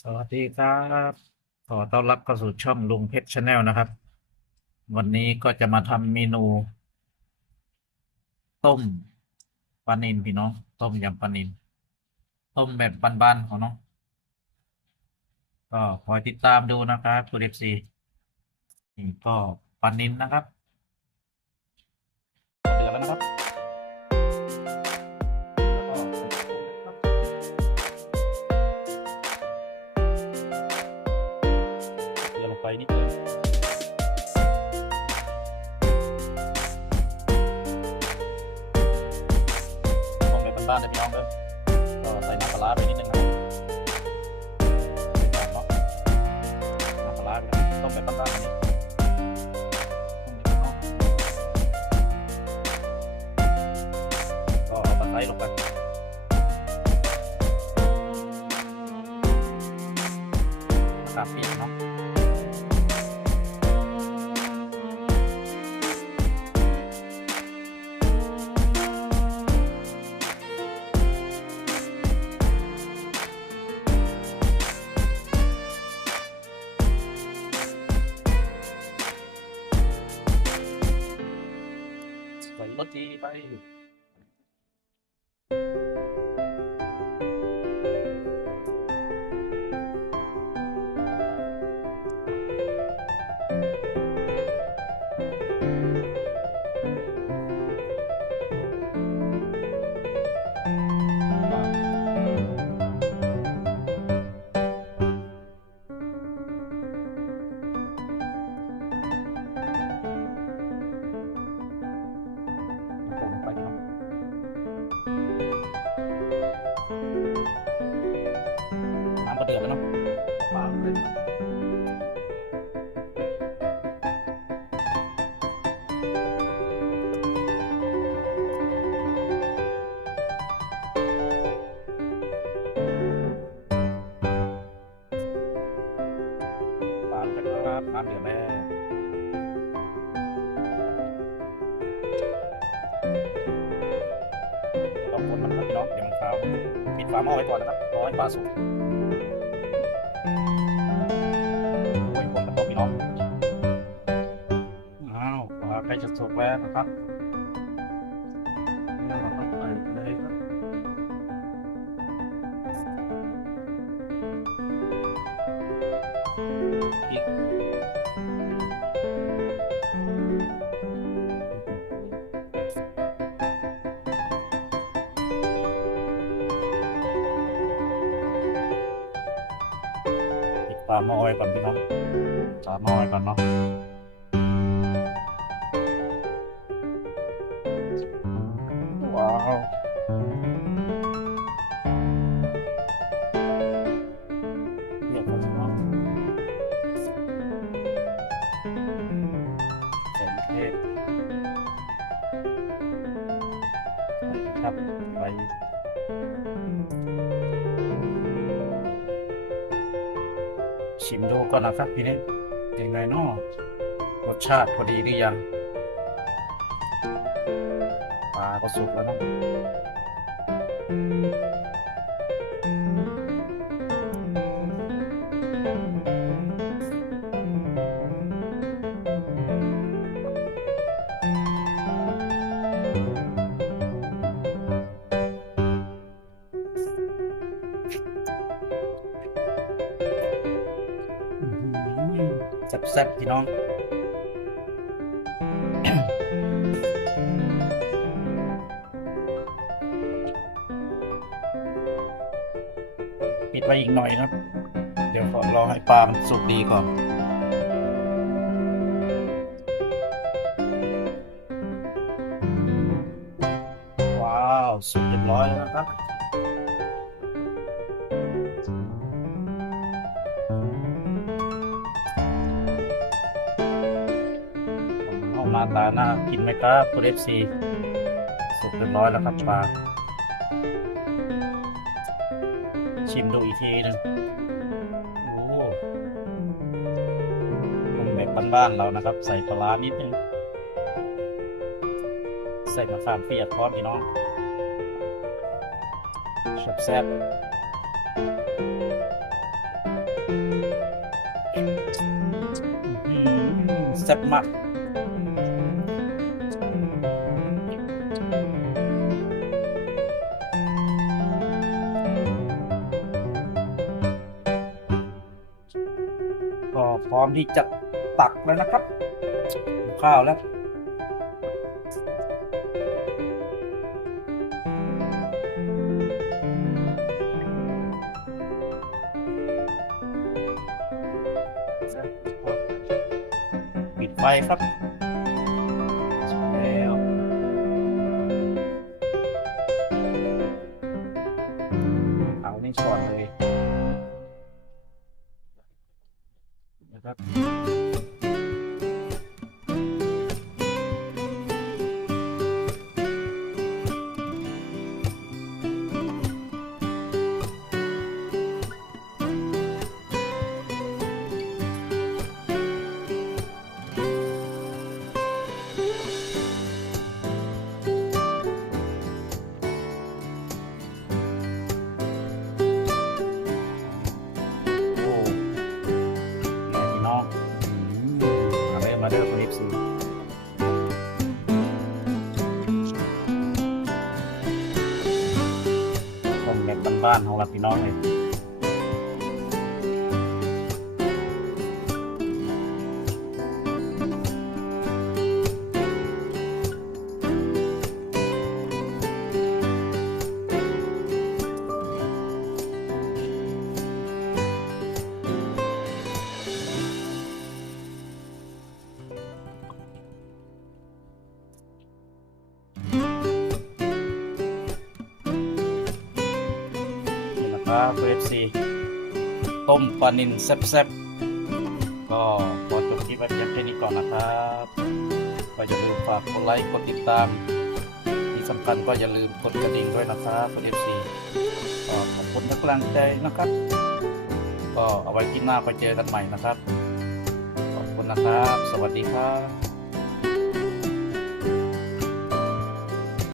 สวัสดีครับ ขอต้อนรับเข้าสู่ช่องลุงเพชรชาแนลนะครับ วันนี้ก็จะมาทำเมนู ต้มปลานิลพี่น้อง ต้มยำปลานิลต้มแบบบ้านๆของน้องก็คอยติดตามดูนะครับตัวเอฟซีนี่ก็ปลานิลนะครับเดือดแล้วนะครับ บ้านๆเลยพี่น้องเด้อก็ใส่น้ำปลาร้าไปนิดนึงนะครับเนาะน้ำปลาร้าไปนะต้มแบบบ้านๆนี้ก็เอาตะไคร้ลงไปครับพี่เนาะ ใส่รส ครับน้ำเดือดแล้วต้องคนมันนะครับพี่น้องเดี๋ยวมันคาวปิดฝาหม้อไว้ก่อนนะครับรอให้ปลาสุกโอ้ยคนมันตกพี่น้องอ้าวปลาใกล้จะสุกแล้วนะครับนี่เราก็ใส่เลยครับอีก ปิดฝาหมอไว้ก่อนพี่น้องฝาหม้อไว้ก่อนเนาะว้าวเรียบร้อยเนาะส่เทศครับไป ชิมดูก่อนนะครับพี่นี่ยังไงเนาะรสชาติพอดีหรือยังปลาก็สุกแล้วเนาะ แซ่บๆพี่น้อง ปิดไว้อีกหน่อยนะเดี๋ยวขอรอให้ปลามันสุกดีก่อนว้าว สุกเรียบร้อยแล้วนะครับ ปลาน่ากินไหมครับคุณเอฟซีสุกเรียบร้อยแล้วครับปลาชิมดูอีกทีหนึ่งโอ้ปรุแบบบ้านๆเรานะครับ ใส่ปลานิดนึง ใส่มะขามเปียกพร้อมพี่น้องแซ่บแซ่บมาก ร้อมที่จะตักแล้วนะครับ ข้าวแล้วปิดไฟครับ ครับ บ้านของเราพี่น้องเลย นี่นะครับเฟซีต้มปลานินแซ่บๆ ก็ขอจบคลิปไว้เพียงแค่นี้ก่อนนะครับก็อย่าลืมฝากกดไลค์กดติดตาม ที่สำคัญก็อย่าลืมกดกระดิ่งด้วยนะครับเอฟซีก็ขอบคุณทุกกำลังใจนะครับ ก็เอาไว้กินหน้าไปเจอกันใหม่นะครับ ขอบคุณนะครับ สวัสดีครับ